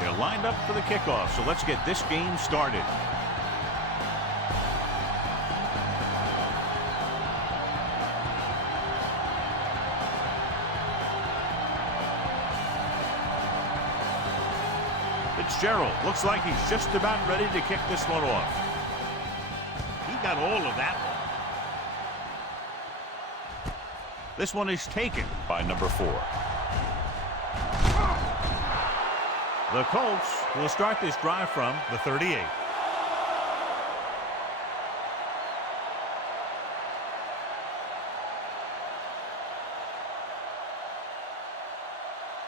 They're lined up for the kickoff, so let's get this game started. Fitzgerald looks like he's just about ready to kick this one off. He got all of that one. This one is taken by number 4. The Colts will start this drive from the 38.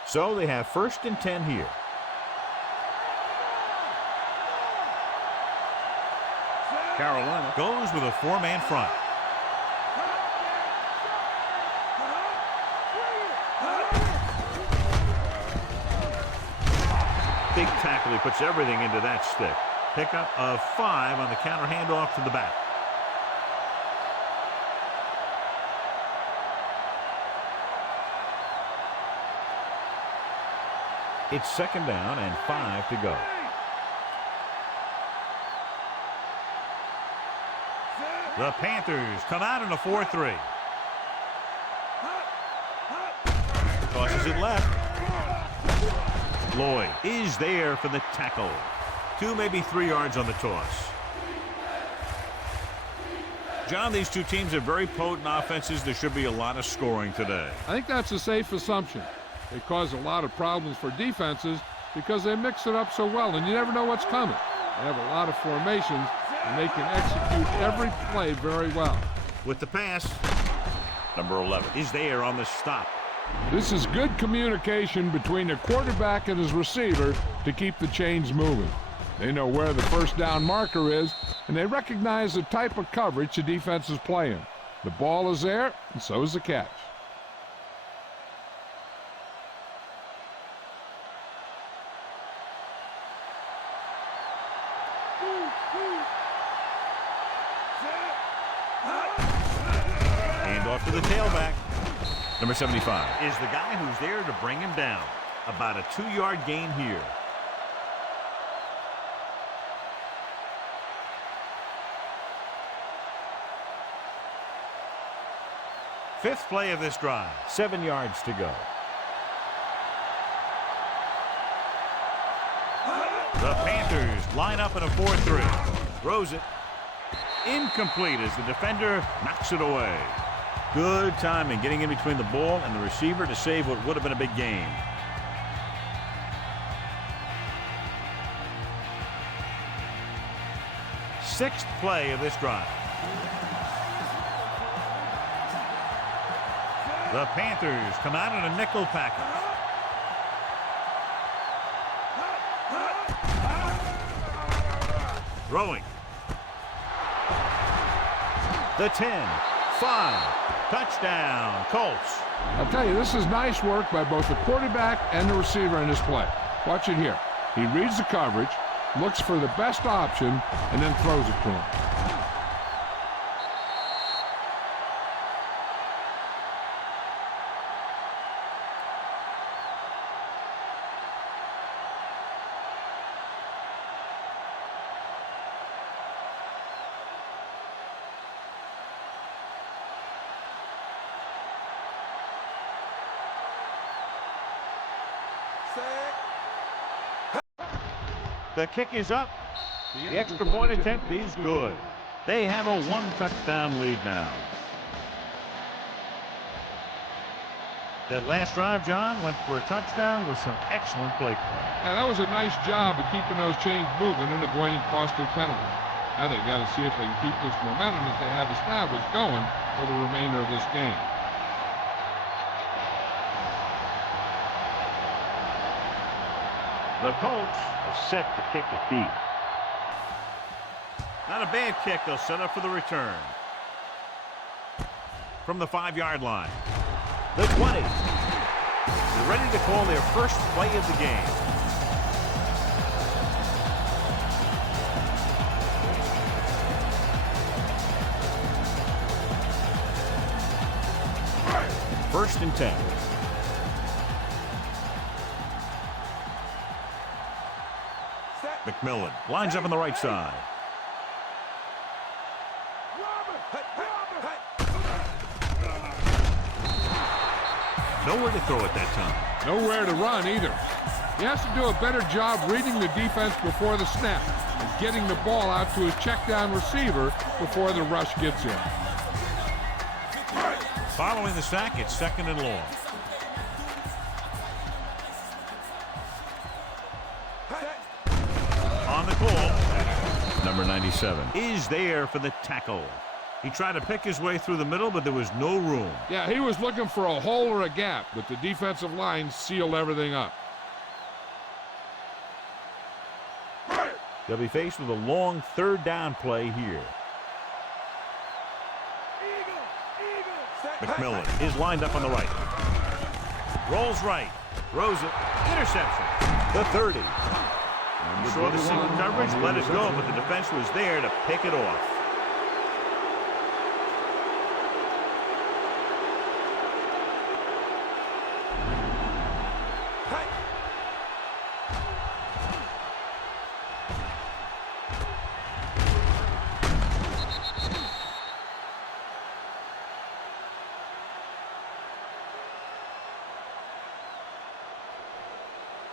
So they have 1st and 10 here. Carolina goes with a 4-man front. Big tackle. He puts everything into that stick. Pickup of 5 on the counter handoff to the back. It's 2nd down and 5 to go. The Panthers come out in a 4-3. Tosses it left. Lloyd is there for the tackle. 2, maybe 3 yards on the toss. John, these two teams have very potent offenses. There should be a lot of scoring today. I think that's a safe assumption. They cause a lot of problems for defenses because they mix it up so well, and you never know what's coming. They have a lot of formations, and they can execute every play very well. With the pass, number 11 is there on the stop. This is good communication between the quarterback and his receiver to keep the chains moving. They know where the 1st down marker is, and they recognize the type of coverage the defense is playing. The ball is there, and so is the catch. Hand off to the tailback. Number 75 is the guy who's there to bring him down. About a 2-yard gain here. Fifth play of this drive. 7 yards to go. The Panthers line up in a 4-3. Throws it. Incomplete as the defender knocks it away. Good timing getting in between the ball and the receiver to save what would have been a big gain. Sixth play of this drive. The Panthers come out in a nickel package. Throwing. The 10, 5. Touchdown, Colts. I'll tell you, this is nice work by both the quarterback and the receiver in this play. Watch it here. He reads the coverage, looks for the best option, and then throws it to him. The kick is up. The extra point attempt is good. They have a 1-touchdown lead now. That last drive, John, went for a touchdown with some excellent play. And that was a nice job of keeping those chains moving and avoiding costly penalties. Now they got to see if they can keep this momentum that they have established going for the remainder of this game. The Colts are set to kick it deep. Not a bad kick. They'll set up for the return. From the 5-yard line. the 20. They're ready to call their first play of the game. First and 10. McMillan lines up on the right side. Nowhere to throw at that time. Nowhere to run either. He has to do a better job reading the defense before the snap and getting the ball out to his check down receiver before the rush gets in. Following the sack, it's second and long. On the call, number 97 is there for the tackle. He tried to pick his way through the middle, but there was no room. Yeah, he was looking for a hole or a gap, but the defensive line sealed everything up. They'll be faced with a long third down play here. McMillan is lined up on the right. Rolls right. Throws it. Interception. The 30. Saw the single coverage, let it go, but the defense was there to pick it off.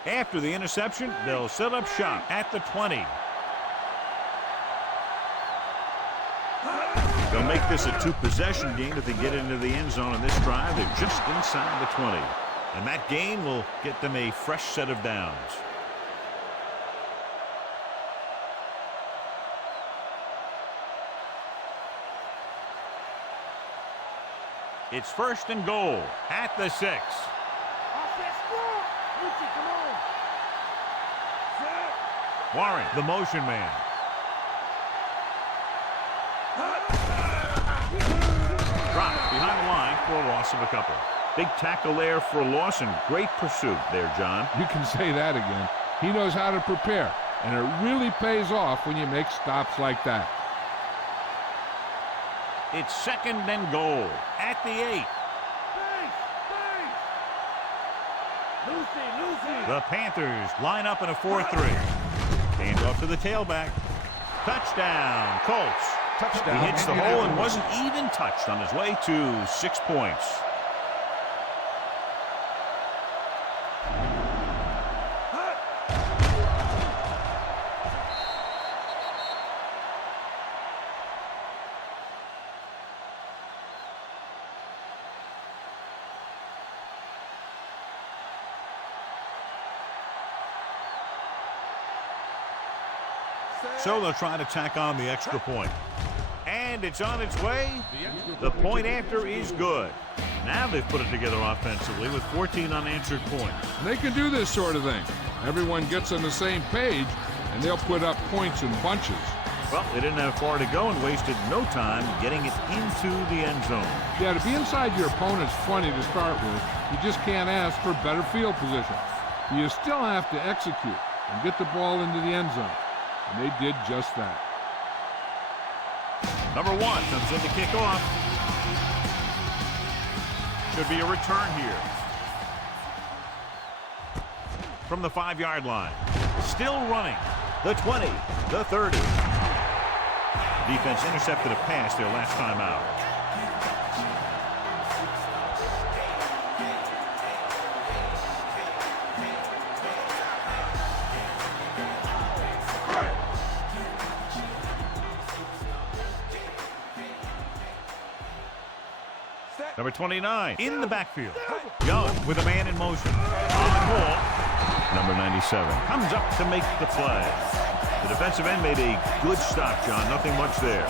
After the interception, they'll set up shop at the 20. They'll make this a two-possession game if they get into the end zone on this drive. They're just inside the 20. And that gain will get them a fresh set of downs. It's first and goal at the 6. Warren, the motion man. Dropped behind the line for a loss of a couple. Big tackle there for a loss and great pursuit there, John. You can say that again. He knows how to prepare, and it really pays off when you make stops like that. It's second and goal at the 8. The Panthers line up in a 4-3. Hand off to the tailback. Touchdown, Colts. Touchdown. He hits the hole and wasn't even touched on his way to 6 points. So they'll try to tack on the extra point. And it's on its way. The point after is good. Now they've put it together offensively with 14 unanswered points. They can do this sort of thing. Everyone gets on the same page, and they'll put up points in bunches. Well, they didn't have far to go and wasted no time getting it into the end zone. Yeah, to be inside your opponent's 20 to start with, you just can't ask for better field position. You still have to execute and get the ball into the end zone. And they did just that. Number 1 comes in to kick off. Should be a return here. From the 5-yard line. Still running. The 20, the 30. Defense intercepted a pass their last time out. Number 29 in the backfield. Young with a man in motion. On the ball. Number 97 comes up to make the play. The defensive end made a good stop, John. Nothing much there.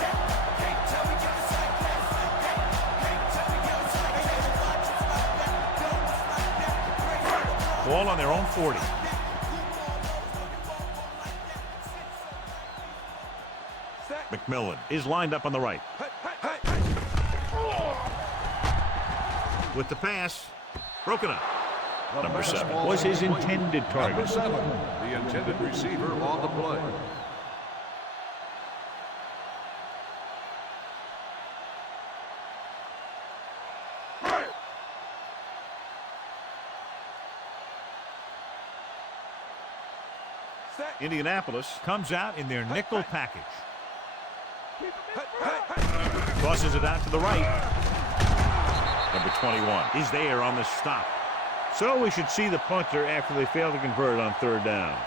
Ball on their own 40. McMillan is lined up on the right. with the pass. Broken up. Number 7 was his intended target. Number 7, the intended receiver on the play. Indianapolis comes out in their nickel package. Tosses it out to the right. Number 21 is there on the stop. So we should see the punter after they fail to convert on 3rd down.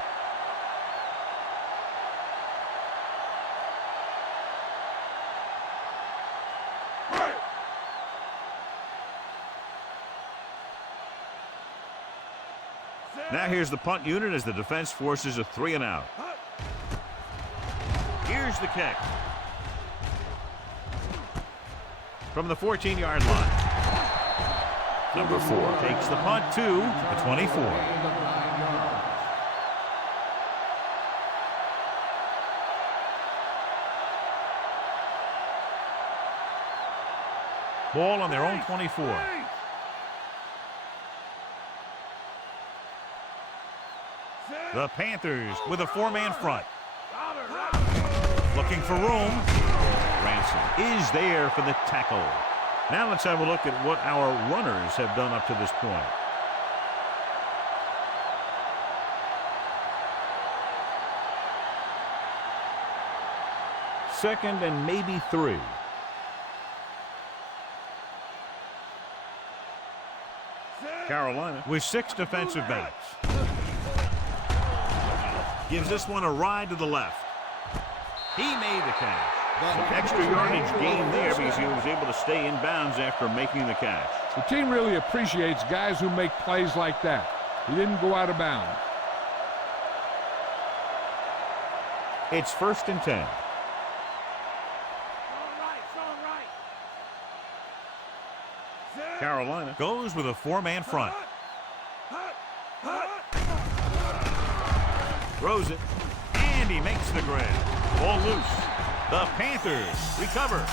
Now here's the punt unit as the defense forces a 3 and out. Here's the kick. From the 14-yard line. Number 4 takes the punt to the 24. Ball on their own 24. The Panthers with a 4-man front. Looking for room. Ransom is there for the tackle. Now let's have a look at what our runners have done up to this point. Second and maybe 3. Carolina with 6 defensive backs. Gives this one a ride to the left. He made the catch. Extra yardage gain there because he was able to stay in bounds after making the catch. The team really appreciates guys who make plays like that. He didn't go out of bounds. It's 1st and 10. Carolina goes with a 4-man front. Throws it, and he makes the grab. Ball loose. The Panthers recover.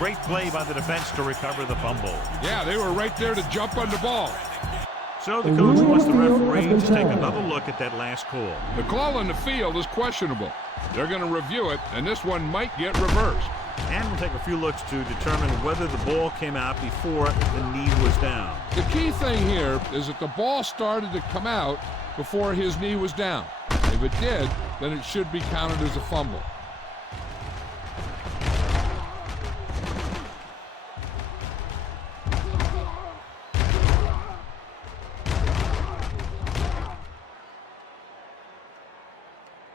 Great play by the defense to recover the fumble. Yeah, they were right there to jump on the ball. So the coach wants the referee to take another look at that last call. The call on the field is questionable. They're going to review it, and this one might get reversed. And we'll take a few looks to determine whether the ball came out before the knee was down. The key thing here is that the ball started to come out before his knee was down. If it did, then it should be counted as a fumble.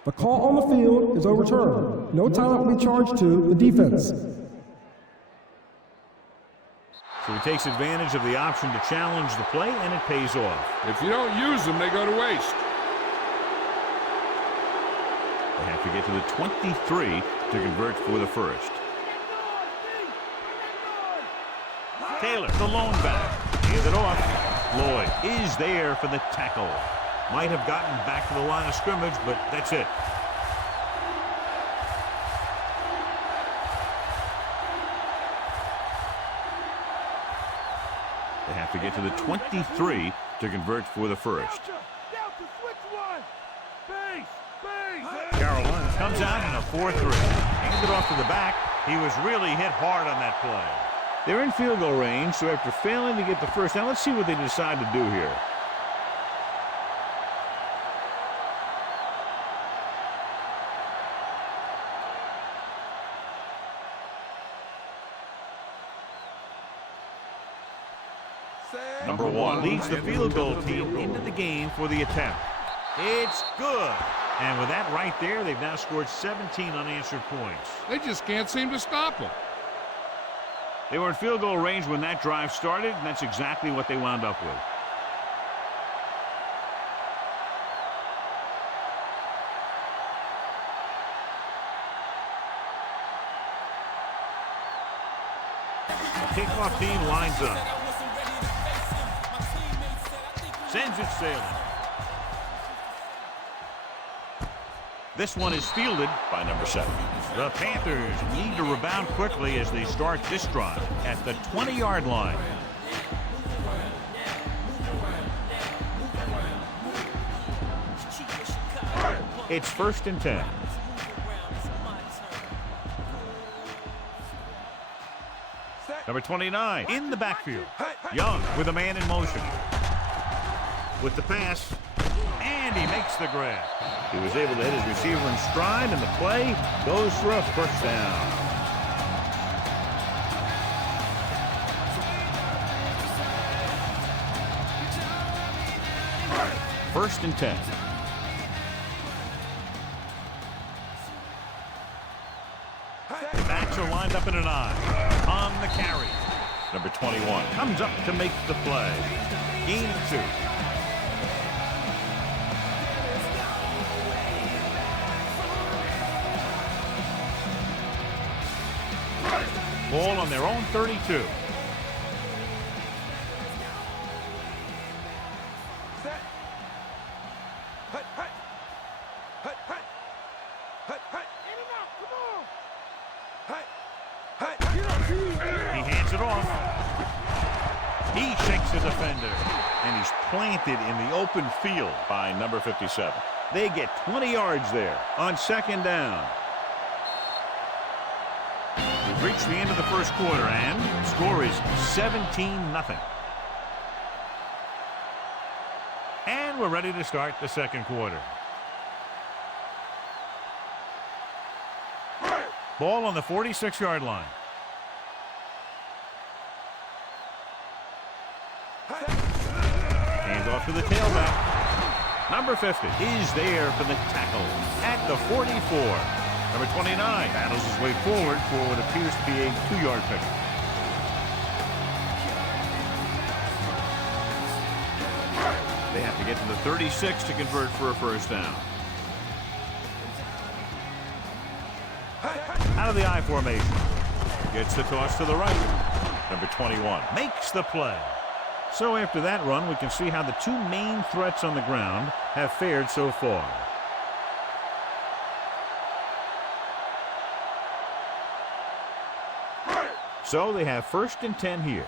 The call on the field is overturned. No timeout will be charged to the defense. So he takes advantage of the option to challenge the play, and it pays off. If you don't use them, they go to waste. They have to get to the 23 to convert for the 1st. Taylor, the lone back. Hand it off. Lloyd is there for the tackle. Might have gotten back to the line of scrimmage, but that's it. They have to get to the 23 to convert for the 1st. Carolina comes out in a 4-3. Handed off to the back. He was really hit hard on that play. They're in field goal range, so after failing to get the first down, let's see what they decide to do here. Number 1 leads the field goal team into the game for the attempt. It's good. And with that right there, they've now scored 17 unanswered points. They just can't seem to stop him. They were in field goal range when that drive started, and that's exactly what they wound up with. The kickoff team lines up. Sends it sailing. This one is fielded by number 7. The Panthers need to rebound quickly as they start this drive at the 20-yard line. It's 1st and 10. Number 29 in the backfield. Young with a man in motion. With the pass, and he makes the grab. He was able to hit his receiver in stride, and the play goes for a 1st down. First and 10. The backs are lined up in an eye. On the carry. Number 21 comes up to make the play. Gain of 2. Ball on their own 32. He hands it off. He shakes the defender, and he's planted in the open field by number 57. They get 20 yards there on 2nd down. We've reached the end of the 1st quarter, and the score is 17-0. And we're ready to start the 2nd quarter. Ball on the 46-yard line. Hands off to the tailback. Number 50 is there for the tackle at the 44. Number 29 battles his way forward for what appears to be a 2-yard pickup. They have to get to the 36 to convert for a 1st down. Out of the I formation. Gets the toss to the right. Number 21 makes the play. So after that run, we can see how the 2 main threats on the ground have fared so far. So they have 1st and 10 here.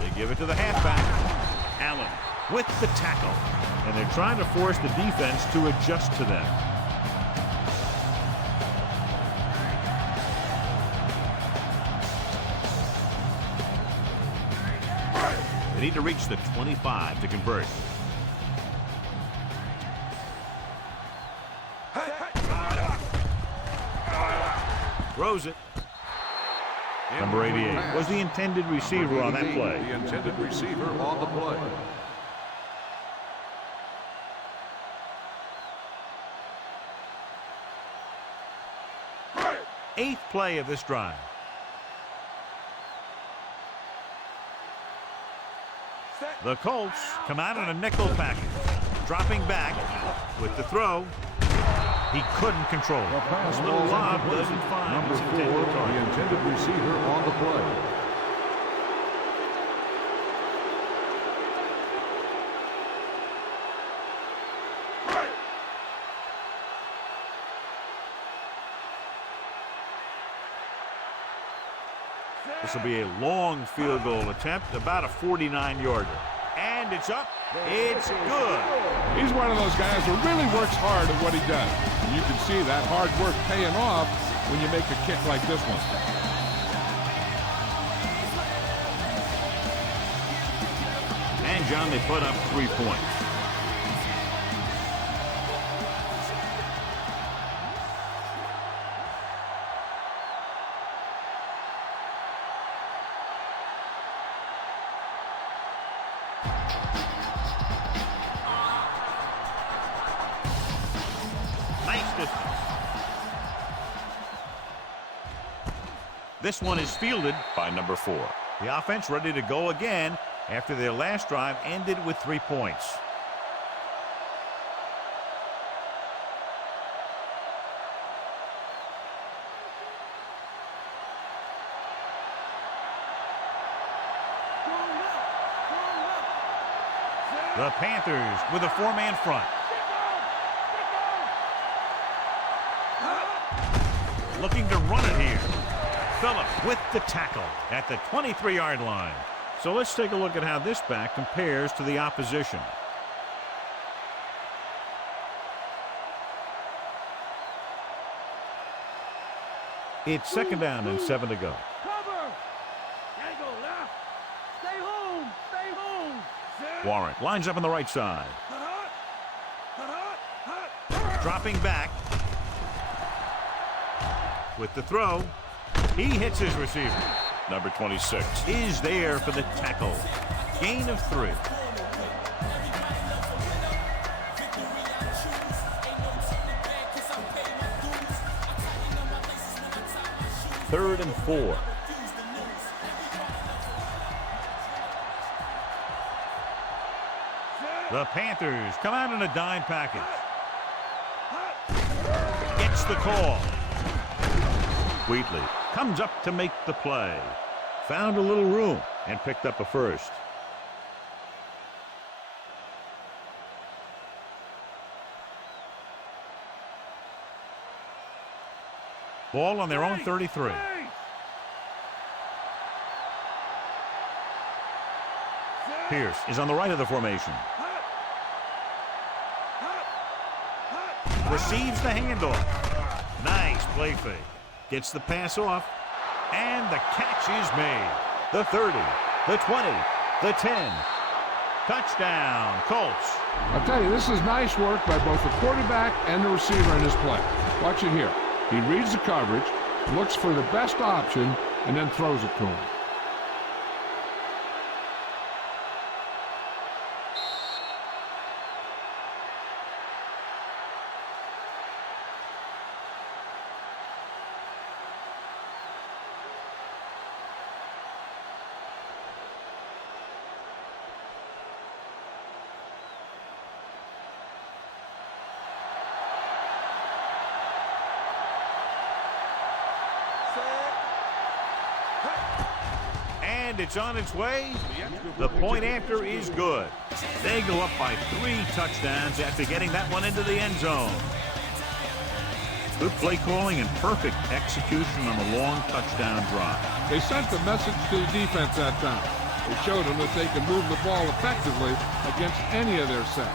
They give it to the halfback. Allen with the tackle. And they're trying to force the defense to adjust to them. They need to reach the 25 to convert. Throws it. Number 88 was the intended receiver on that play. The intended receiver on the play. Eighth play of this drive. The Colts come out in a nickel package. Dropping back with the throw. He couldn't control it. A little lob doesn't find Number his 4, intended target. the intended receiver on the play. This will be a long field goal attempt, about a 49-yarder. And it's up. It's good. He's one of those guys who really works hard at what he does. And you can see that hard work paying off when you make a kick like this one. And, John, they put up 3 points. This one is fielded by number 4. The offense ready to go again after their last drive ended with 3 points. The Panthers with a 4-man front. Looking to run it here. Phillips with the tackle at the 23-yard line. So let's take a look at how this back compares to the opposition. It's second down and 7 to go. Cover! Angle left! Stay home! Stay home! Warren lines up on the right side. Dropping back. With the throw, he hits his receiver. Number 26 is there for the tackle. Gain of 3. Third and 4. The Panthers come out in a dime package. Gets the call. Wheatley comes up to make the play. Found a little room and picked up a first. Ball on their own 33. Pierce is on the right of the formation. Receives the handoff. Nice play fake. Gets the pass off. And the catch is made. The 30, the 20, the 10. Touchdown, Colts. I'll tell you, this is nice work by both the quarterback and the receiver in his play. Watch it here. He reads the coverage, looks for the best option, and then throws it to him. And it's on its way. The point after is good. They go up by 3 touchdowns after getting that one into the end zone. Good play calling and perfect execution on a long touchdown drive. They sent the message to the defense that time. They showed them that they can move the ball effectively against any of their sets.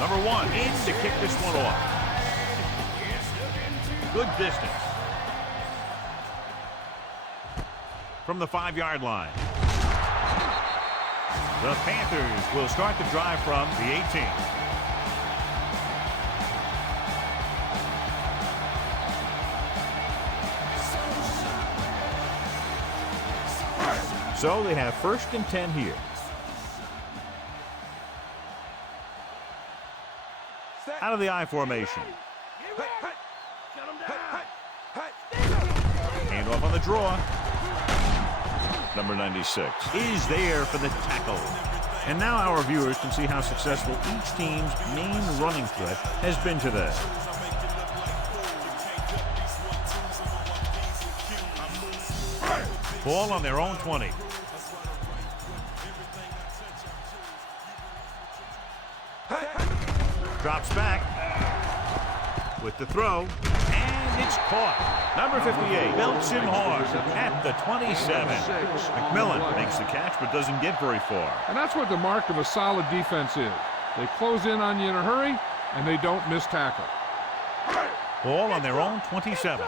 Number 1 in to kick this one off. Good distance. From the 5-yard line. The Panthers will start the drive from the 18. So they have 1st and 10 here. Out of the I formation. Hand off on the draw. Number 96 is there for the tackle. And now our viewers can see how successful each team's main running threat has been today. Ball on their own 20. Drops back with the throw, and it's caught. Number 58 belts him hard at the 27. McMillan makes the catch but doesn't get very far. And that's what the mark of a solid defense is. They close in on you in a hurry, and they don't miss tackle. Ball on their own 27.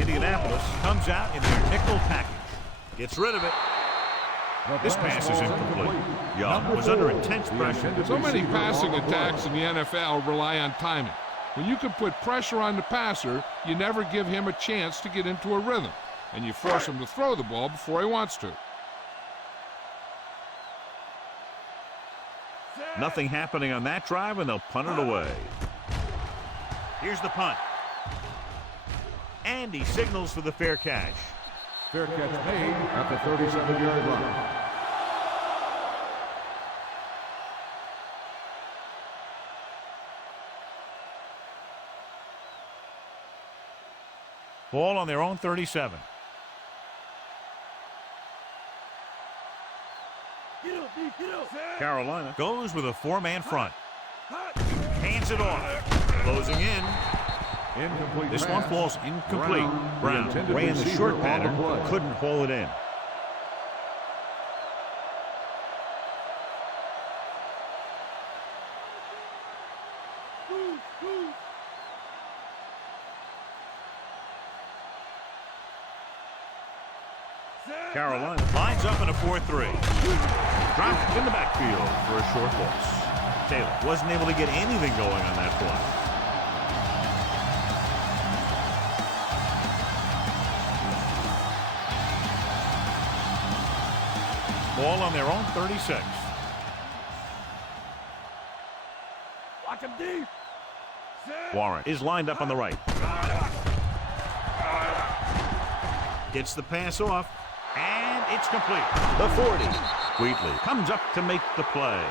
Indianapolis comes out in their nickel package. Gets rid of it. This pass is incomplete. Young was under intense pressure. So many passing attacks in the NFL rely on timing. When you can put pressure on the passer, you never give him a chance to get into a rhythm, and you force him to throw the ball before he wants to. Nothing happening on that drive, and they'll punt it away. Here's the punt. And he signals for the fair catch. Fair catch made at the 37-yard line. Ball on their own 37. Get up, defense. Carolina goes with a four-man front. Hands it off. Closing in. Incomplete This pass. one falls incomplete. Brown intended ran the receiver short on the pattern, play. but couldn't haul it in. Carolina lines up in a 4-3. Dropped in the backfield for a short loss. Taylor wasn't able to get anything going on that play. Ball on their own 36. Watch him deep. Warren is lined up on the right. Gets the pass off, and it's complete. The 40. Wheatley comes up to make the play.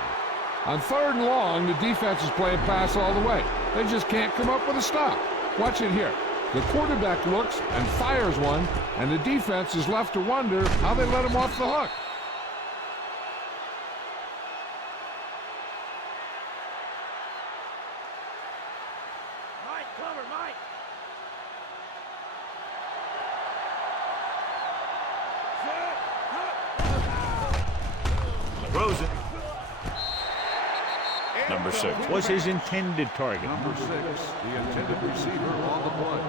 On 3rd and long, the defense is playing pass all the way. They just can't come up with a stop. Watch it here. The quarterback looks and fires one, and the defense is left to wonder how they let him off the hook. Mike, cover, Mike. Throws it. Number 6 was his intended target. Number 6, the intended receiver on the play.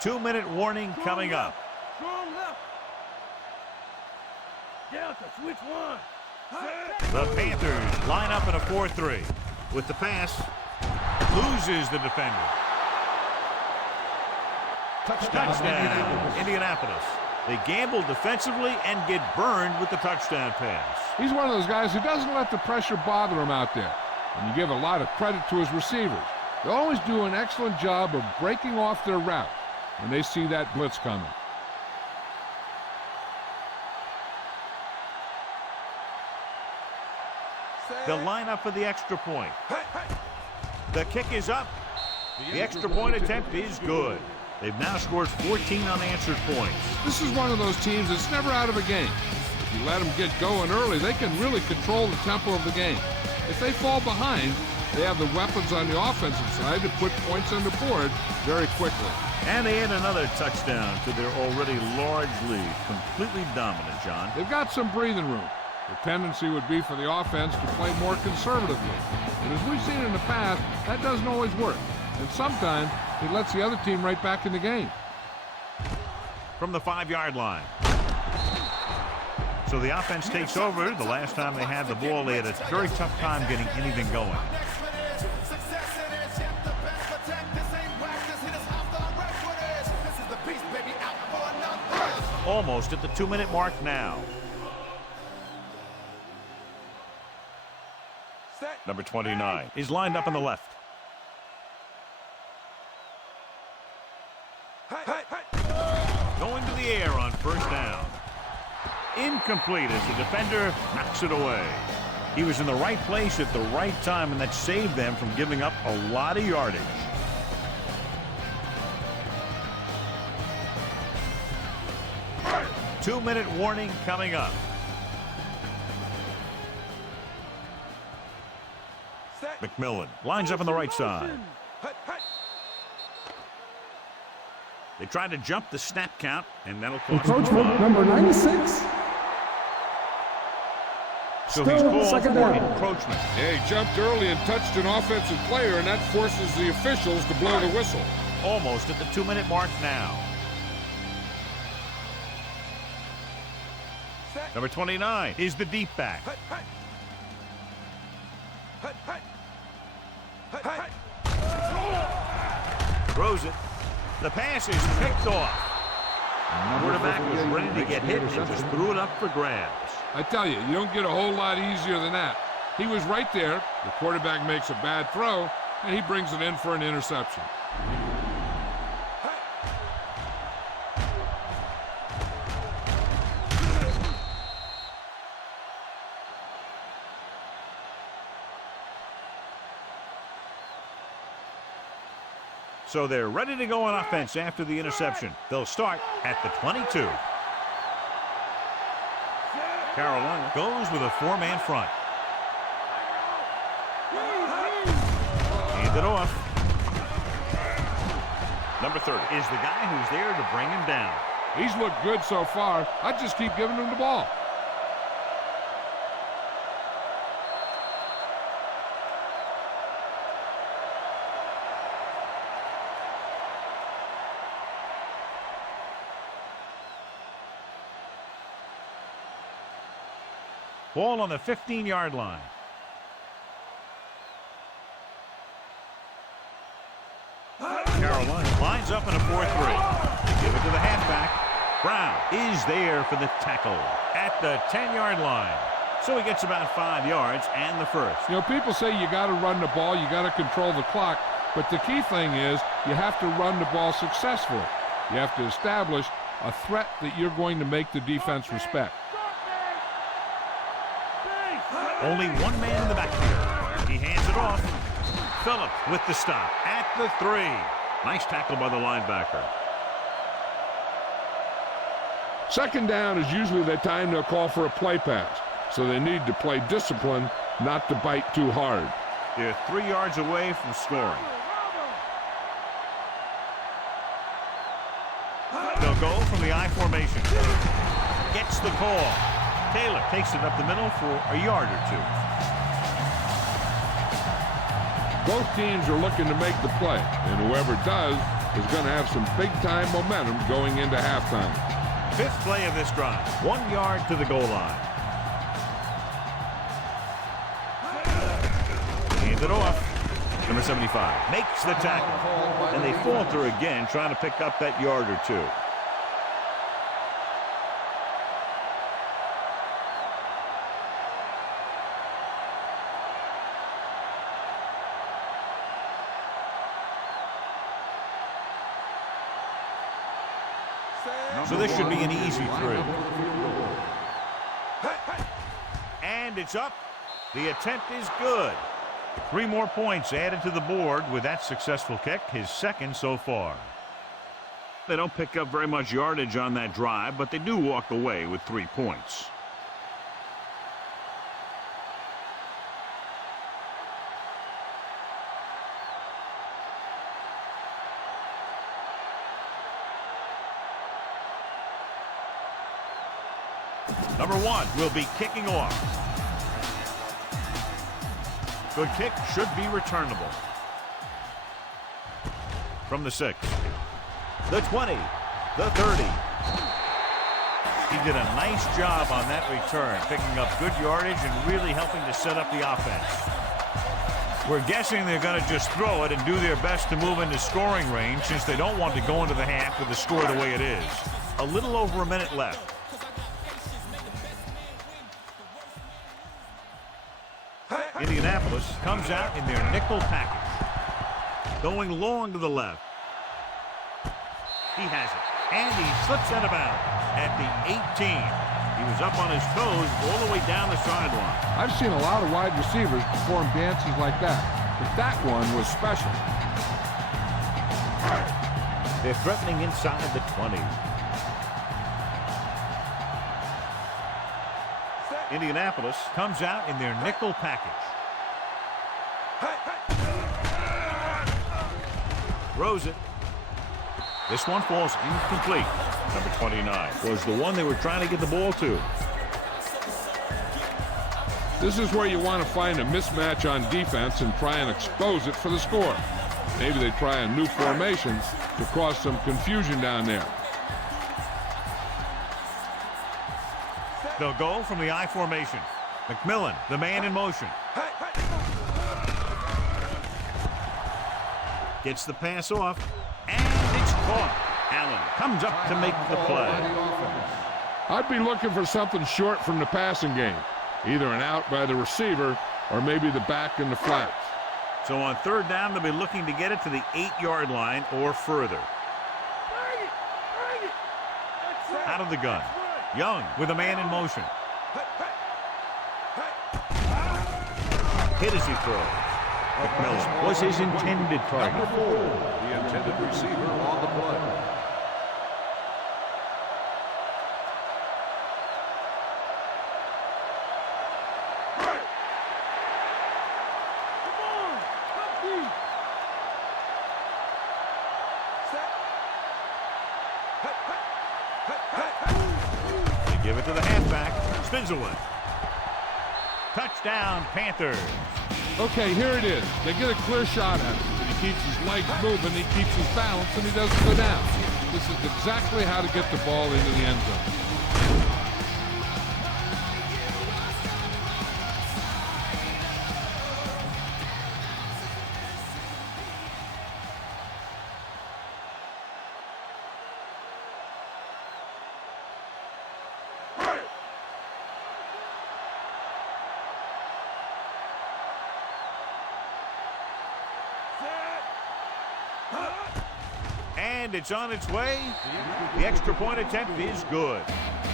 Two-minute warning coming up. Strong left. Delta, switch one. The Panthers line up in a 4-3. With the pass, loses the defender. Touchdown, Indianapolis. They gamble defensively and get burned with the touchdown pass. He's one of those guys who doesn't let the pressure bother him out there. And you give a lot of credit to his receivers. They always do an excellent job of breaking off their route when they see that blitz coming. They'll line up for the extra point. The kick is up. The extra point attempt is good. They've now scored 14 unanswered points. This is one of those teams that's never out of a game. If you let them get going early, they can really control the tempo of the game. If they fall behind, they have the weapons on the offensive side to put points on the board very quickly. And they add another touchdown to their already large lead. Completely dominant, John. They've got some breathing room. The tendency would be for the offense to play more conservatively. And as we've seen in the past, that doesn't always work. And sometimes it lets the other team right back in the game. From the 5-yard line. So the offense takes over. The last time they had the ball, they had a very tough time getting anything going. Almost at the 2-minute mark now. Number 29 is lined up on the left. Going to the air on 1st down. Incomplete as the defender knocks it away. He was in the right place at the right time, and that saved them from giving up a lot of yardage. Two-minute warning coming up. McMillan lines up on the right side. They try to jump the snap count, and that'll cost them. Encroachment number 96. So he's Still called second for down. encroachment. Yeah, he jumped early and touched an offensive player, and that forces the officials to blow the whistle. Almost at the 2-minute mark now. Number 29 is the deep back. Throws it. The pass is picked off. Quarterback was ready to get hit and just threw it up for grabs. I tell you, you don't get a whole lot easier than that. He was right there. The quarterback makes a bad throw, and he brings it in for an interception. So they're ready to go on offense after the interception. They'll start at the 22. Carolina goes with a 4-man front. Hand it off. Number 30 is the guy who's there to bring him down. He's looked good so far. I just keep giving him the ball. Ball on the 15-yard line. Carolina lines up in a 4-3. Give it to the halfback. Brown is there for the tackle at the 10-yard line. So he gets about 5 yards and the first. You know, people say you got to run the ball, you got to control the clock, but the key thing is you have to run the ball successfully. You have to establish a threat that you're going to make the defense respect. Only one man in the backfield. He hands it off. Phillip with the stop at the 3. Nice tackle by the linebacker. Second down is usually the time they'll call for a play pass, so they need to play discipline, not to bite too hard. They're 3 yards away from scoring. They'll go from the I formation. Gets the call. Taylor takes it up the middle for a yard or 2. Both teams are looking to make the play, and whoever does is going to have some big-time momentum going into halftime. 5th play of this drive. 1 yard to the goal line. Hands it off. Number 75 makes the tackle. And they falter again, trying to pick up that yard or 2. So this should be an easy 3. And it's up. The attempt is good. 3 more points added to the board with that successful kick, his 2nd so far. They don't pick up very much yardage on that drive, but they do walk away with 3 points. Number 1 will be kicking off. Good kick, should be returnable. From the 6. The 20. The 30. He did a nice job on that return, picking up good yardage and really helping to set up the offense. We're guessing they're going to just throw it and do their best to move into scoring range since they don't want to go into the half with the score the way it is. A little over a minute left. Indianapolis comes out in their nickel package. Going long to the left. He has it. And he slips out of bounds at the 18. He was up on his toes all the way down the sideline. I've seen a lot of wide receivers perform dances like that, but that one was special. They're threatening inside the 20. Indianapolis comes out in their nickel package. Throws it. This one falls incomplete. Number 29 was the one they were trying to get the ball to. This is where you want to find a mismatch on defense and try and expose it for the score. Maybe they try a new formation to cause some confusion down there. They'll go from the I formation. McMillan, the man in motion. Gets the pass off, and it's caught. Allen comes up to make the play. I'd be looking for something short from the passing game, either an out by the receiver or maybe the back in the flats. So on 3rd down, they'll be looking to get it to the 8-yard line or further. Out of the gun. Young with a man in motion. Hit as he throws. McMillan was his intended target. Number 4, the intended receiver on the play. Come on! Come deep! They give it to the halfback. Spins away. Touchdown, Panthers. Okay, here it is. They get a clear shot at him. And he keeps his legs moving, he keeps his balance, and he doesn't go down. This is exactly how to get the ball into the end zone. And it's on its way. The extra point attempt is good.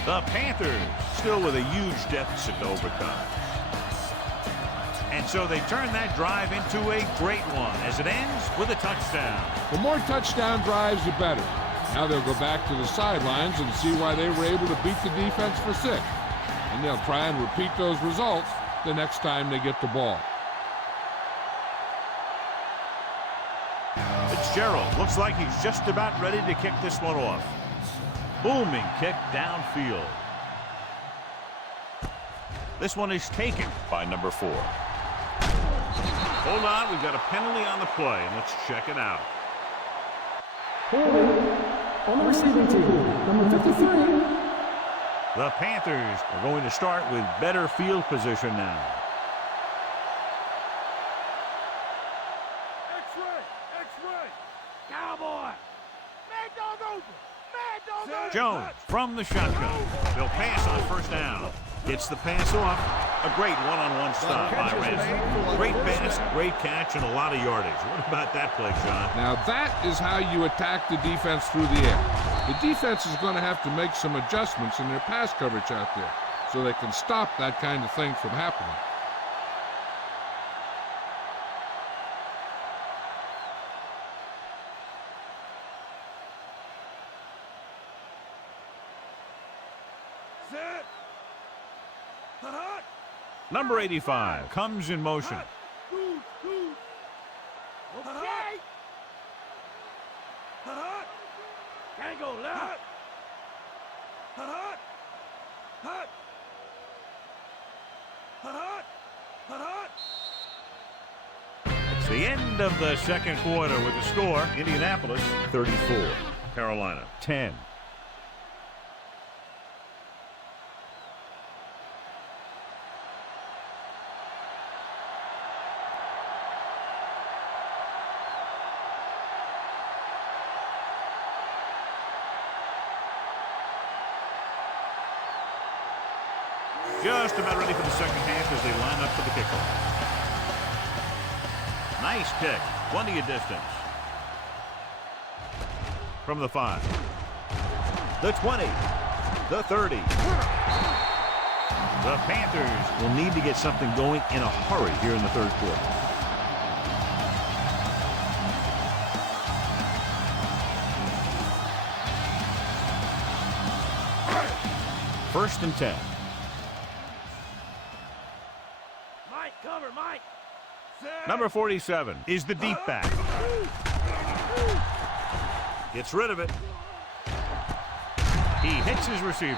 The Panthers still with a huge deficit to overcome. And so they turn that drive into a great one as it ends with a touchdown. The more touchdown drives, the better. Now they'll go back to the sidelines and see why they were able to beat the defense for 6. And they'll try and repeat those results the next time they get the ball. Fitzgerald looks like he's just about ready to kick this one off. Booming kick downfield. This one is taken by number 4. Hold on, we've got a penalty on the play, and let's check it out. Holding on the receiving team, number 53. The Panthers are going to start with better field position now. X-ray! X-ray! Cowboy! Mad dog over! Mad dog over! Jones from the shotgun. They'll pass on first down. Gets the pass off. A great one-on-one stop by Ransom. Great pass, great catch, and a lot of yardage. What about that play, John? Now that is how you attack the defense through the air. The defense is going to have to make some adjustments in their pass coverage out there so they can stop that kind of thing from happening. Set! Hut! Number 85 comes in motion. Good, good. Okay! Hut! Can't go left! Hut! Hut! Hut! Hut! It's the end of the second quarter with the score. Indianapolis 34, Carolina 10. Just about ready for the second half as they line up for the kickoff. Nice kick. Plenty of distance. From the 5. The 20. The 30. The Panthers will need to get something going in a hurry here in the third quarter. First and 10. Mike, cover, Mike! Set! Number 47 is the deep back. Gets rid of it. He hits his receiver.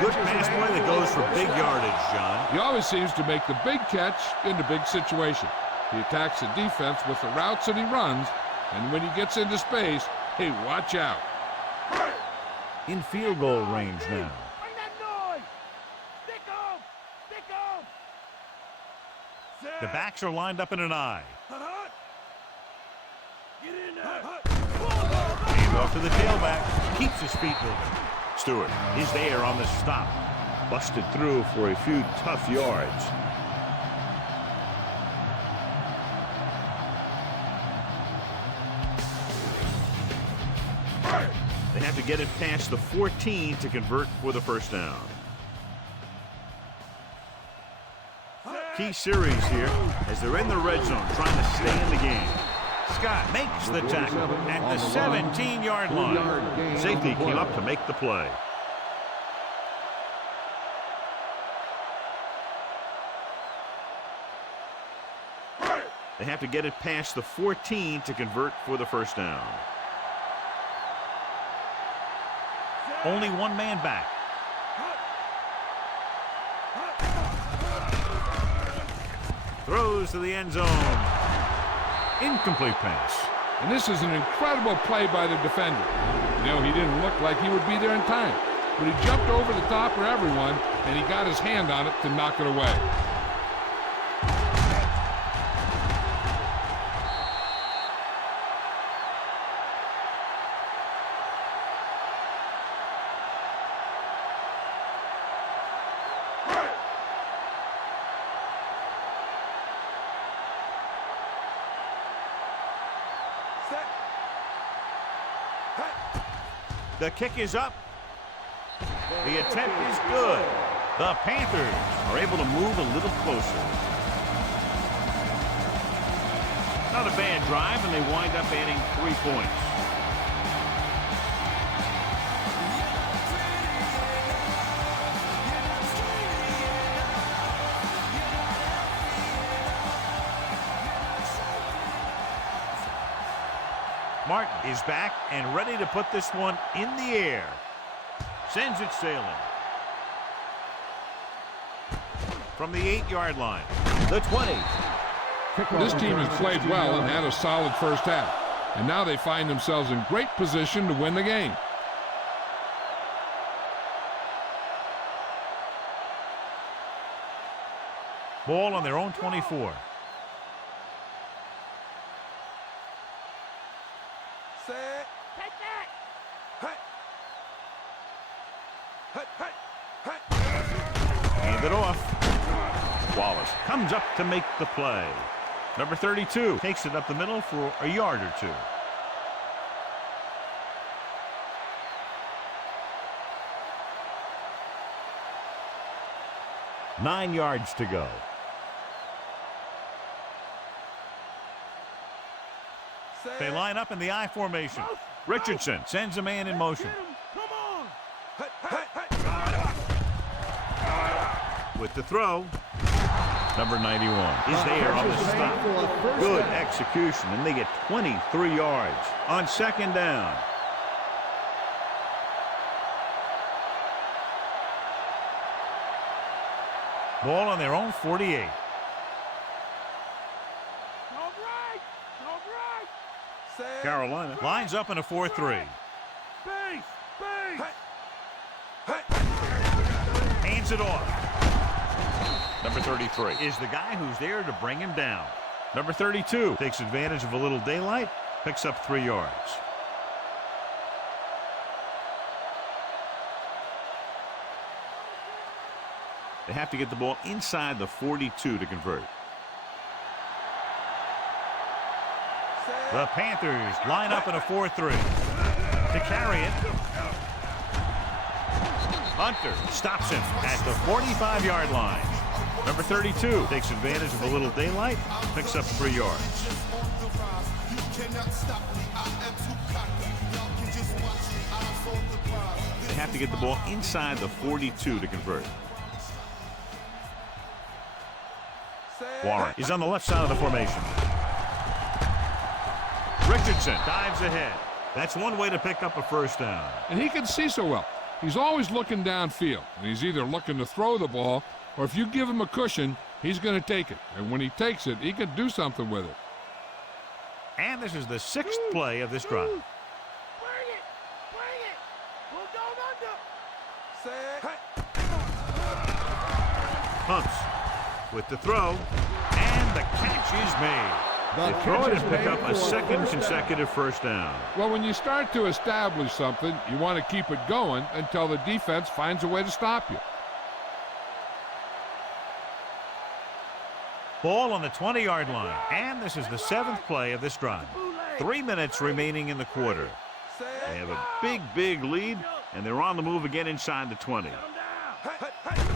Good pass play that goes for big yardage, John. He always seems to make the big catch in the big situation. He attacks the defense with the routes that he runs, and when he gets into space, hey, watch out. In field goal range now. Bring that noise! Stick 'em! Stick 'em! Set! The backs are lined up in an I. Hut! Get in there! Hand off to the tailback. Keeps his feet moving. Stewart is there on the stop. Busted through for a few tough yards. They have to get it past the 14 to convert for the first down. key series here as they're in the red zone trying to stay in the game. Scott makes the tackle at the 17-yard line. Safety came up to make the play. They have to get it past the 14 to convert for the first down. Only one man back. Throws to the end zone. Incomplete pass. And this is an incredible play by the defender. You know, he didn't look like he would be there in time, but he jumped over the top of everyone, and he got his hand on it to knock it away. The kick is up. The attempt is good. The Panthers are able to move a little closer. Not a bad drive, and they wind up adding 3 points. Martin is back and ready to put this one in the air. Sends it sailing. From the 8-yard line, the 20. This team has played well and had a solid first half. And now they find themselves in great position to win the game. Ball on their own 24. Hand it off. Wallace comes up to make the play. Number 32 takes it up the middle for a yard or two. Nine yards to go. They line up in the I formation. Richardson sends a man in motion. With the throw, number 91 is there on the stop. Good execution, and they get 23 yards on second down. Ball on their own 48. Carolina lines up in a 4-3. Hands it off. Number 33 is the guy who's there to bring him down. Number 32 takes advantage of a little daylight, picks up 3 yards. They have to get the ball inside the 42 to convert. The Panthers line up in a 4-3. To carry it, Hunter stops him at the 45-yard line. Number 32 takes advantage of a little daylight, picks up 3 yards. They have to get the ball inside the 42 to convert. Warren is on the left side of the formation. Richardson dives ahead. That's one way to pick up a first down. And he can see so well. He's always looking downfield, and he's either looking to throw the ball, or if you give him a cushion, he's going to take it. And when he takes it, he can do something with it. And this is the 6th play of this drive. Bring it! Bring it! We'll go under! Hunts with the throw, and the catch is made. They throw it and pick up a second consecutive first down. Well, when you start to establish something, you want to keep it going until the defense finds a way to stop you. Ball on the 20-yard line, and this is the 7th play of this drive. 3 minutes remaining in the quarter. They have a big lead, and they're on the move again inside the 20.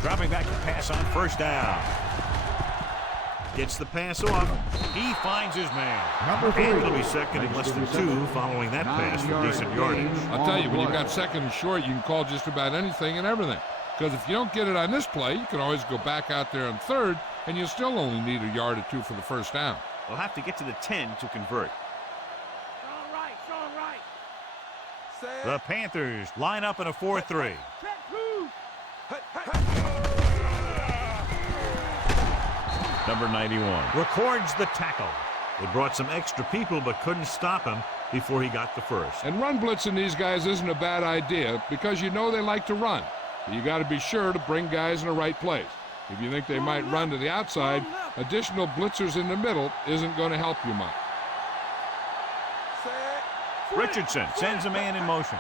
Dropping back to pass on first down. Gets the pass off. He finds his man. Number 3. And it'll be second and less than 2 following that pass for decent yardage. I'll tell you, when you've got second and short, you can call just about anything and everything. Because if you don't get it on this play, you can always go back out there on third, and you still only need a yard or 2 for the first down. They'll have to get to the 10 to convert. Strong right. The Panthers line up in a 4-3. Check who? Number 91 records the tackle. They brought some extra people but couldn't stop him before he got the first. And run blitzing these guys isn't a bad idea because you know they like to run. But you got to be sure to bring guys in the right place. If you think they might run to the outside, additional blitzers in the middle isn't going to help you much. Richardson sends a man in motion.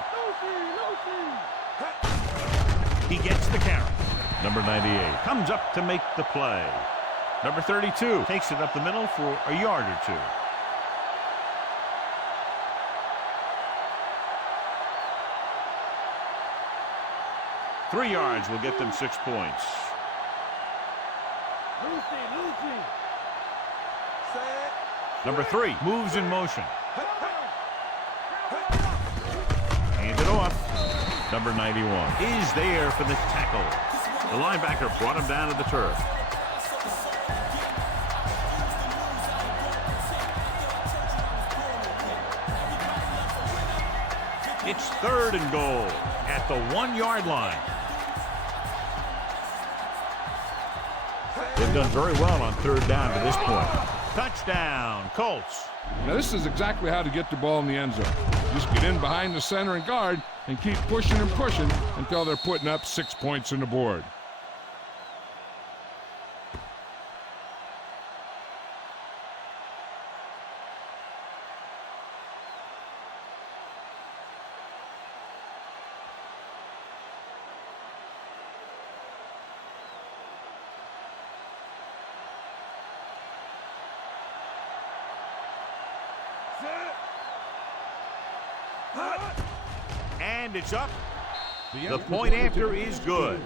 He gets the carry. Number 98 comes up to make the play. Number 32 takes it up the middle for a yard or 2. Three yards will get them 6 points. Number 3 moves in motion. Hand it off. Number 91 is there for the tackle. The linebacker brought him down to the turf. It's 3rd and goal at the 1-yard line. They've done very well on 3rd down to this point. Touchdown, Colts. Now this is exactly how to get the ball in the end zone. Just get in behind the center and guard and keep pushing and pushing until they're putting up 6 points on the board. And it's up. The point after is good.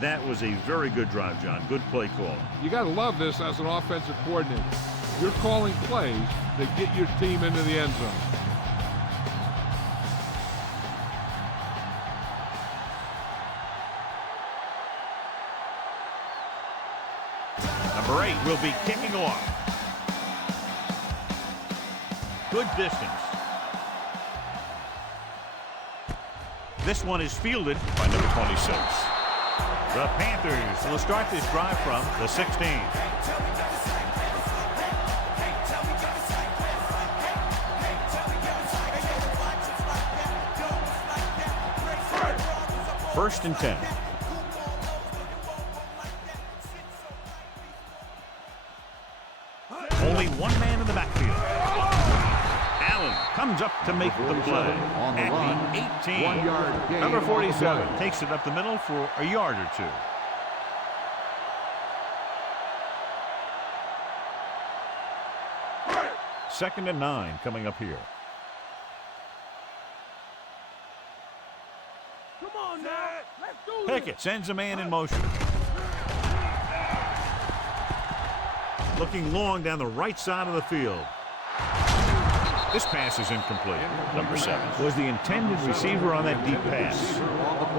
That was a very good drive, John. Good play call. You got to love this as an offensive coordinator. You're calling plays that get your team into the end zone. Number 8 will be kicking off. Good distance. This one is fielded by number 26. The Panthers will start this drive from the 16. First and 10. Only one man in the backfield. Allen comes up to make the play at the 18. 1 yard gain. Number 47 takes it up the middle for a yard or 2. Second and 9 coming up here. Come on now. Let's do this. Pickett sends a man in motion. Looking long down the right side of the field. This pass is incomplete. Number 7 was the intended receiver on that deep pass.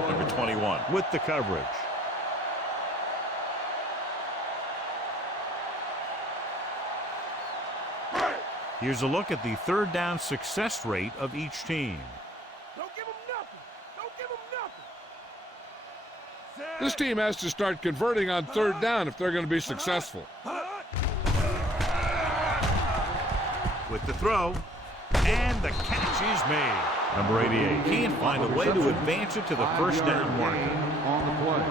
Number 21 with the coverage. Here's a look at the 3rd down success rate of each team. Don't give him nothing. Don't give him nothing. This team has to start converting on 3rd down if they're going to be successful. With the throw, and the catch is made. Number 88 can't find a way to advance it to the first down marker. On the play.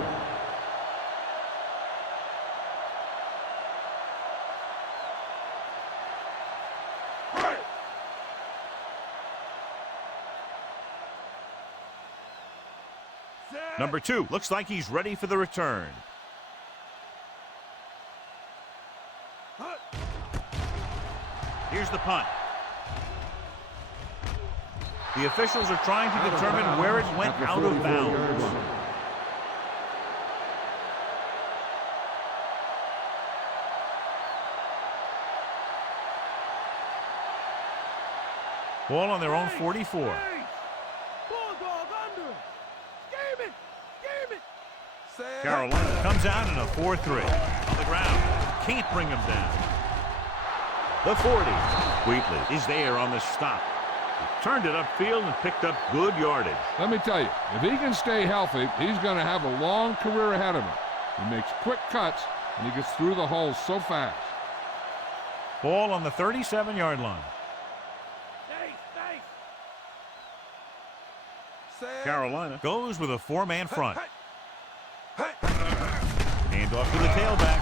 Number 2 looks like he's ready for the return. Here's the punt. The officials are trying to determine where it went out of bounds. Ball on their own 44. Bulldog under. Game it. Game it. Carolina comes out in a 4-3. On the ground. Can't bring him down. The 40. Wheatley is there on the stop. He turned it upfield and picked up good yardage. Let me tell you, if he can stay healthy, he's going to have a long career ahead of him. He makes quick cuts, and he gets through the holes so fast. Ball on the 37-yard line. Carolina goes with a 4-man front. Hand off to the tailback.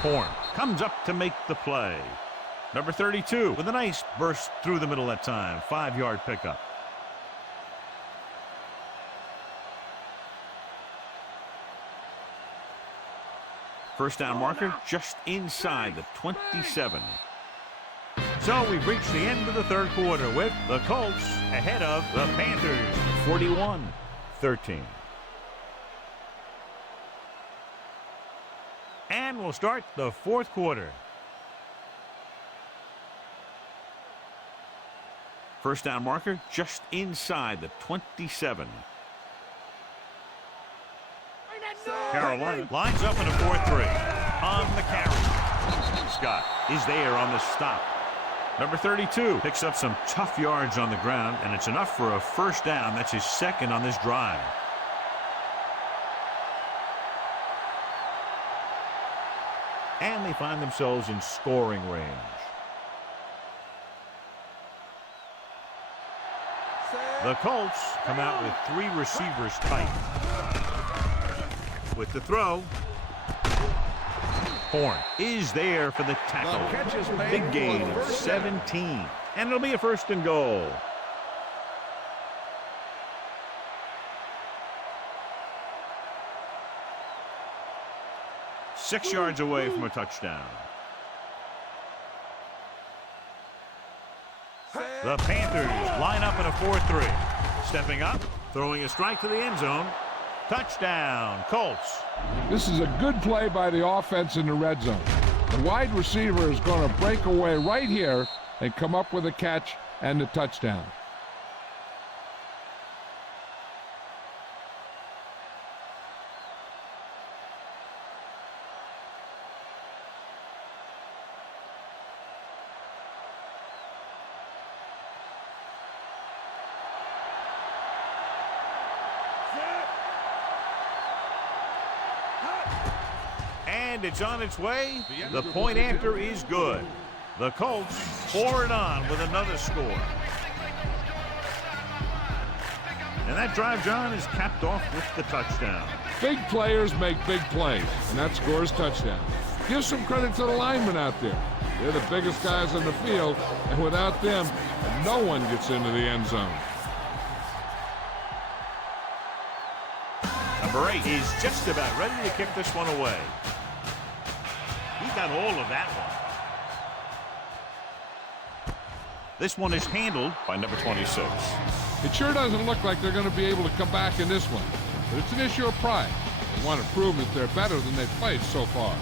Horn comes up to make the play. Number 32 with a nice burst through the middle that time. 5-yard pickup. First down marker just inside the 27. So we've reached the end of the third quarter with the Colts ahead of the Panthers 41-13. And we'll start the fourth quarter. First down marker just inside the 27. Carolina lines up in a 4-3 on the carry. Scott is there on the stop. Number 32 picks up some tough yards on the ground, and it's enough for a first down. That's his second on this drive. And they find themselves in scoring range. The Colts come out with 3 receivers tight. With the throw, Horn is there for the tackle. Big gain of 17. And it'll be a first and goal. Six yards away from a touchdown. The Panthers line up in a 4-3. Stepping up, throwing a strike to the end zone. Touchdown, Colts. This is a good play by the offense in the red zone. The wide receiver is going to break away right here and come up with a catch and the touchdown. And it's on its way. The point after is good. The Colts pour it on with another score. And that drive, John, is capped off with the touchdown. Big players make big plays, and that scores touchdown. Give some credit to the linemen out there. They're the biggest guys on the field, and without them, no one gets into the end zone. Number 8 is just about ready to kick this one away. He got all of that one. This one is handled by number 26. It sure doesn't look like they're going to be able to come back in this one, but it's an issue of pride. They want to prove that they're better than they've played so far.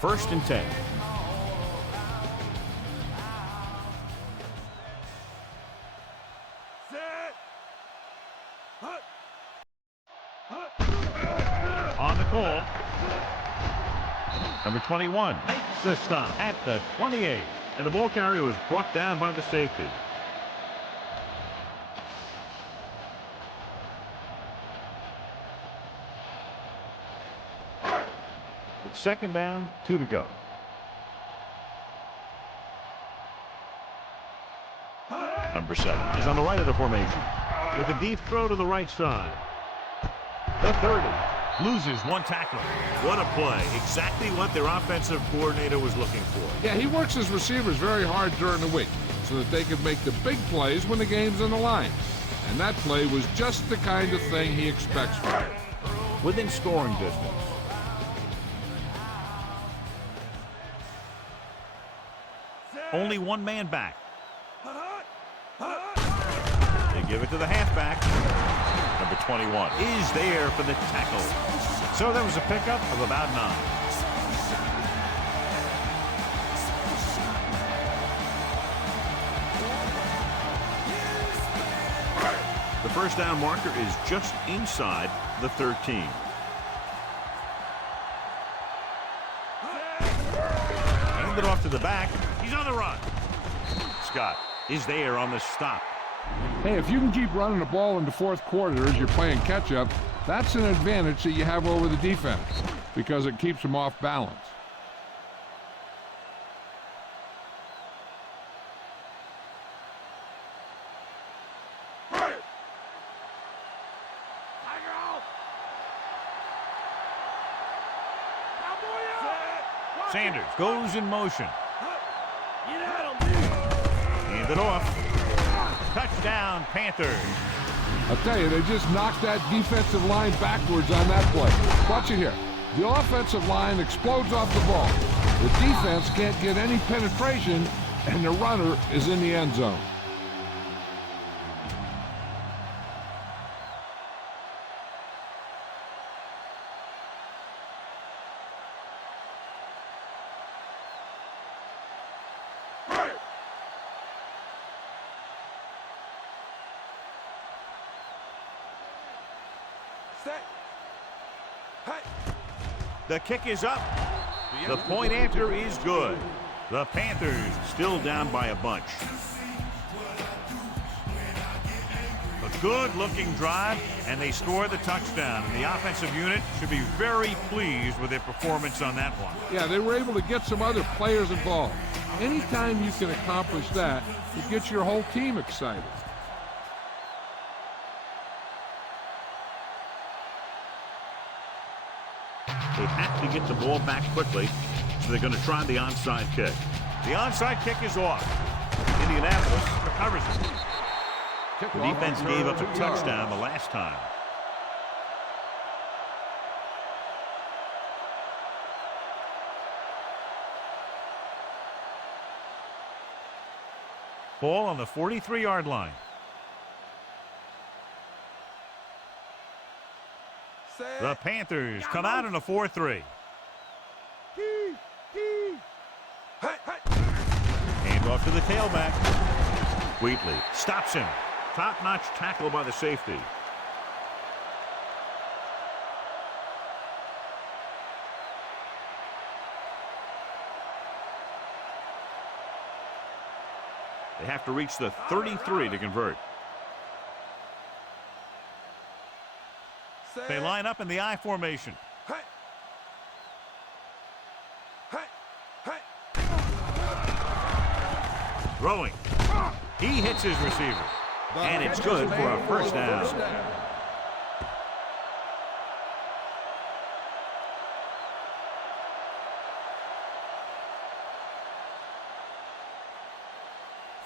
First and 10. On the call, number 21 makes the stop at the 28, and the ball carrier was brought down by the safety. It's second down, 2 to go. Number 7 is on the right of the formation with a deep throw to the right side. The 30 loses one tackler. What a play. Exactly what their offensive coordinator was looking for. Yeah, he works his receivers very hard during the week so that they can make the big plays when the game's on the line. And that play was just the kind of thing he expects from him. Within scoring distance. Only one man back. They give it to the halfback. Number 21 is there for the tackle. So that was a pickup of about 9. first down marker is just inside the 13. Hand it off to the back. He's on the run. Scott is there on the stop. Hey, if you can keep running the ball in the fourth quarter as you're playing catch-up, that's an advantage that you have over the defense because it keeps them off balance. Sanders goes in motion. Hand it off. Touchdown, Panthers. I'll tell you, they just knocked that defensive line backwards on that play. Watch it here. The offensive line explodes off the ball. The defense can't get any penetration, and the runner is in the end zone. The kick is up. The point after is good. The Panthers still down by a bunch. A good-looking drive, and they score the touchdown. And the offensive unit should be very pleased with their performance on that one. Yeah, they were able to get some other players involved. Anytime you can accomplish that, it gets your whole team excited. They have to get the ball back quickly, so they're going to try the onside kick. The onside kick is off. Indianapolis recovers it. The defense gave up a touchdown the last time. Ball on the 43-yard line. The Panthers come out in a 4-3. Hand off to the tailback. Wheatley stops him. Top-notch tackle by the safety. They have to reach the 33 to convert. They line up in the I formation. Throwing. He hits his receiver. And it's good for a first down.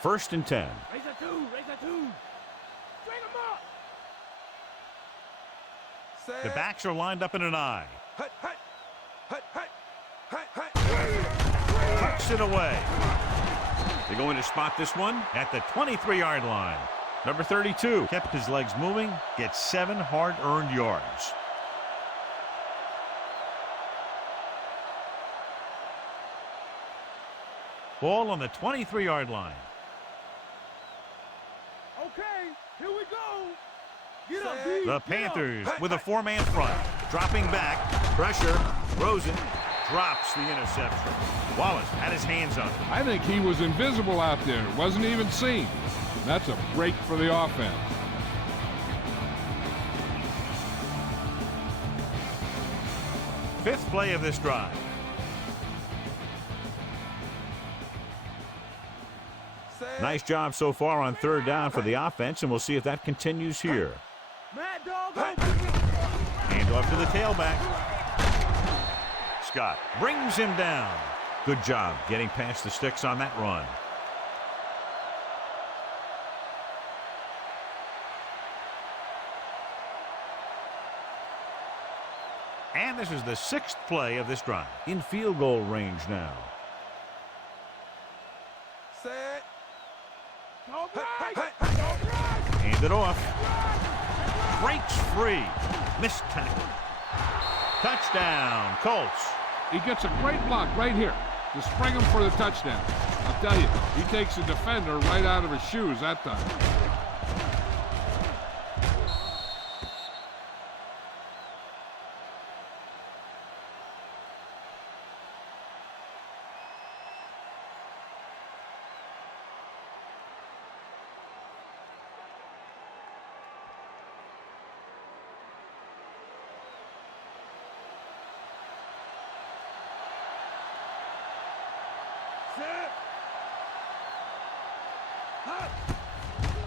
First and 10. Raise a two. String him up. The backs are lined up in an I. Tucks it away. They're going to spot this one at the 23-yard line. Number 32 kept his legs moving, gets 7 hard-earned yards. Ball on the 23-yard line. Okay, here we go. Get up, D. The Panthers with a 4-man front. Dropping back. Pressure. Rosen drops the interception. Wallace had his hands on it. I think he was invisible out there. Wasn't even seen. That's a break for the offense. Fifth play of this drive. Nice job so far on third down for the offense, and we'll see if that continues here. Mad dog. Hand off to the tailback. Scott brings him down. Good job getting past the sticks on that run. And this is the 6th play of this drive. In field goal range now. Set. All right. Hand it off. Breaks free. Missed tackle. Touchdown, Colts. He gets a great block right here to spring him for the touchdown. I'll tell you, he takes the defender right out of his shoes that time.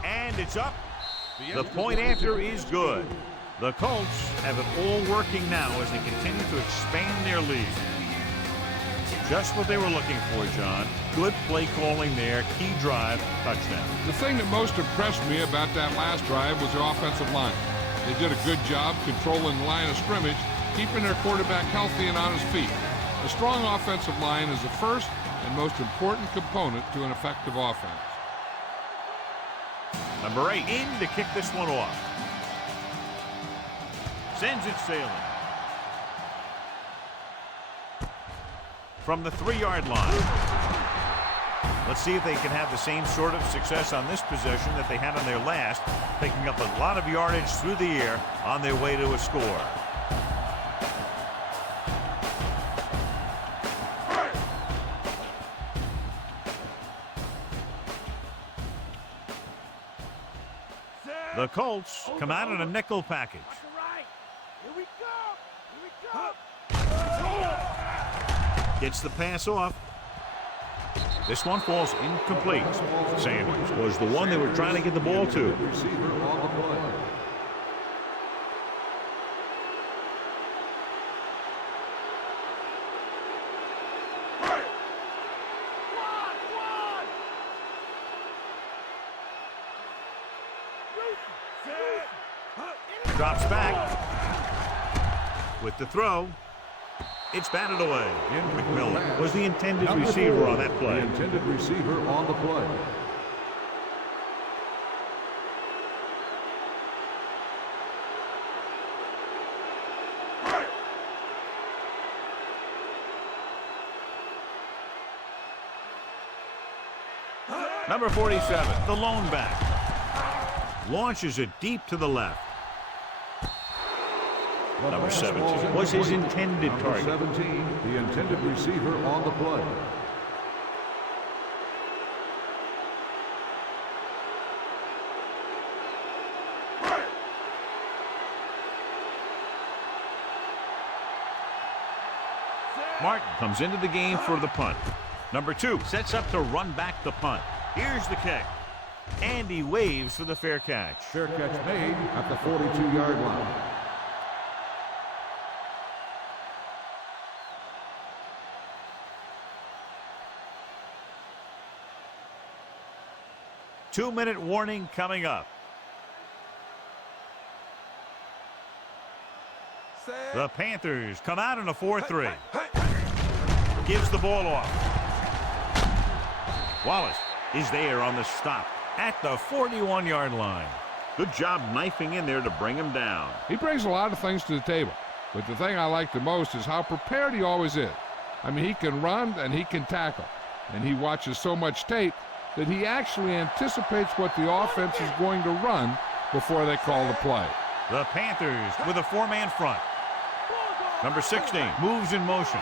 And it's up. The point after is good. The Colts have it all working now as they continue to expand their lead. Just what they were looking for, John. Good play calling there. Key drive, touchdown. The thing that most impressed me about that last drive was the offensive line. They did a good job controlling the line of scrimmage, keeping their quarterback healthy and on his feet. A strong offensive line is the first and most important component to an effective offense. Number 8 in to kick this one off. Sends it sailing. From the 3-yard line. Let's see if they can have the same sort of success on this possession that they had on their last, picking up a lot of yardage through the air on their way to a score. The Colts come out in a nickel package. Here we go. Here we go. Gets the pass off. This one falls incomplete. Sanders was the one they were trying to get the ball to. Receiver on the play. Drops back. With the throw. It's batted away. McMillan was the intended receiver on that play. The intended receiver on the play. Number 47, the lone back. Launches it deep to the left. Number 17 was his intended target. 17, the intended receiver on the play. Martin comes into the game for the punt. Number 2 sets up to run back the punt. Here's the kick. And he waves for the fair catch. Fair catch made at the 42-yard line. Two-minute warning coming up. The Panthers come out in a 4-3. Gives the ball off. Wallace is there on the stop at the 41-yard line. Good job knifing in there to bring him down. He brings a lot of things to the table, but the thing I like the most is how prepared he always is. I mean, he can run and he can tackle, and he watches so much tape that he actually anticipates what the offense is going to run before they call the play. The Panthers with a 4-man front. Number 16 moves in motion.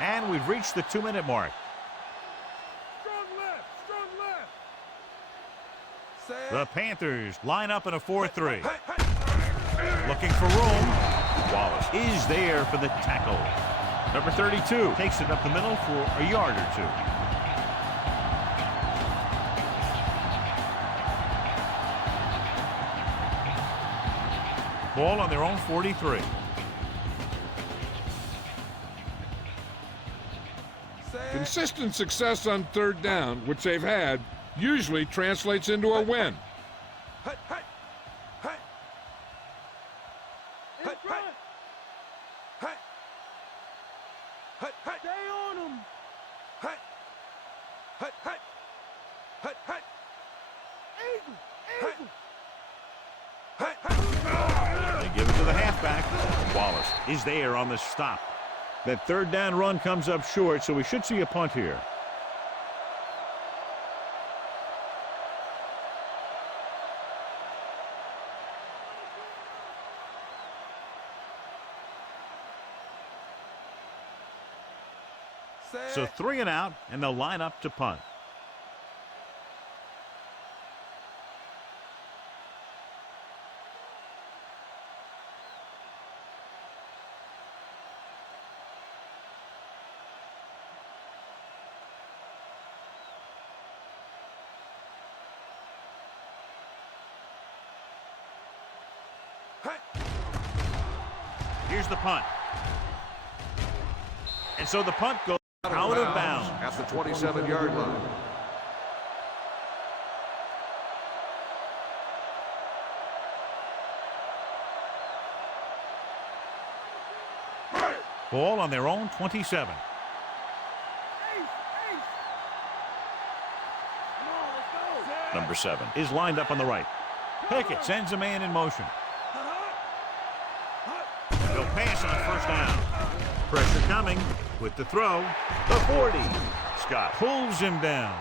And we've reached the 2-minute mark. The Panthers line up in a 4-3. Looking for room. Wallace is there for the tackle. Number 32 takes it up the middle for a yard or two. Ball on their own 43. Consistent success on third down, which they've had, usually translates into a win. Stay on him. They give it to the halfback. Wallace is there on the stop. That third down run comes up short, so we should see a punt here. So 3 and out, and they'll line up to punt. Here's the punt. And so the punt goes out of bounds at the 27-yard line. Ball on their own 27. Number 7 is lined up on the right. Pickett sends a man in motion. He'll pass on first down. Pressure coming with the throw. The 40. Scott pulls him down.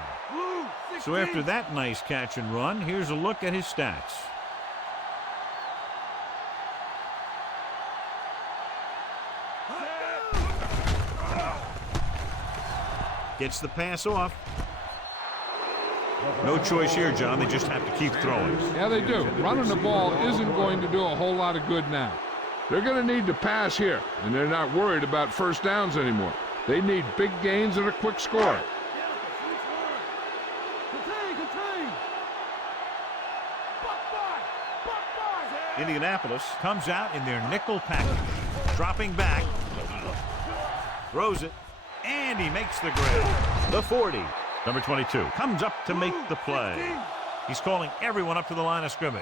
So after that nice catch and run, here's a look at his stats. Gets the pass off. No choice here, John. They just have to keep throwing. Yeah, they do. Running the ball isn't going to do a whole lot of good now. They're going to need to pass here, and they're not worried about first downs anymore. They need big gains and a quick score. Indianapolis comes out in their nickel package. Dropping back. Throws it. And he makes the grab. The 40. Number 22 comes up to make the play. He's calling everyone up to the line of scrimmage.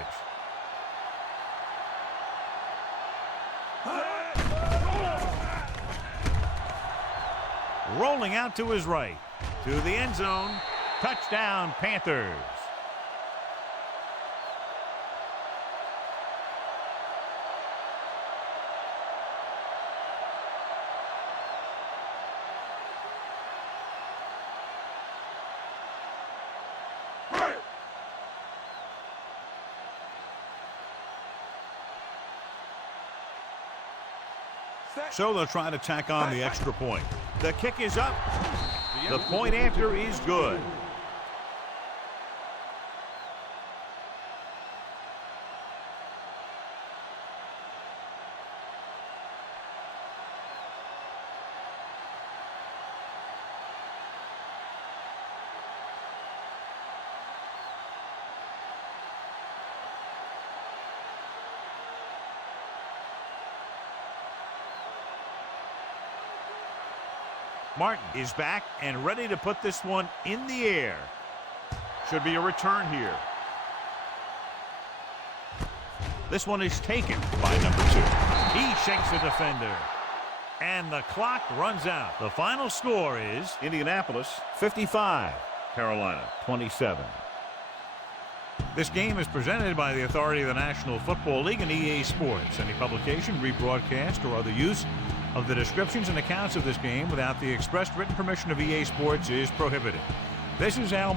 Rolling out to his right. To the end zone. Touchdown, Panthers. So they'll try to tack on the extra point. The kick is up. The point after is good. Martin is back and ready to put this one in the air. Should be a return here. This one is taken by number 2. He shakes the defender. And the clock runs out. The final score is Indianapolis 55, Carolina 27. This game is presented by the authority of the National Football League and EA Sports. Any publication, rebroadcast, or other use of the descriptions and accounts of this game without the expressed written permission of EA Sports is prohibited. This is Al